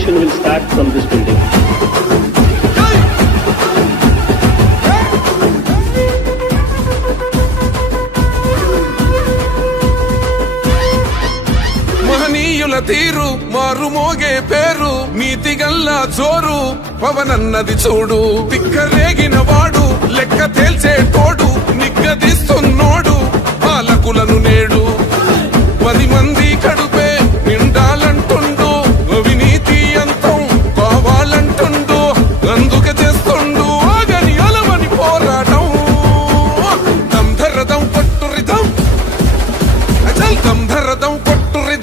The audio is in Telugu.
celebration will start from this building. మహనీయుల తీరు మారు మోగే పేరు నీతి గల్లా జోరు పవనన్నది చూడు తిక్కరేగిన వాడు లెక్క తేల్చే తోడు నిగ్గదీస్తున్నోడు పాలకులను నేడు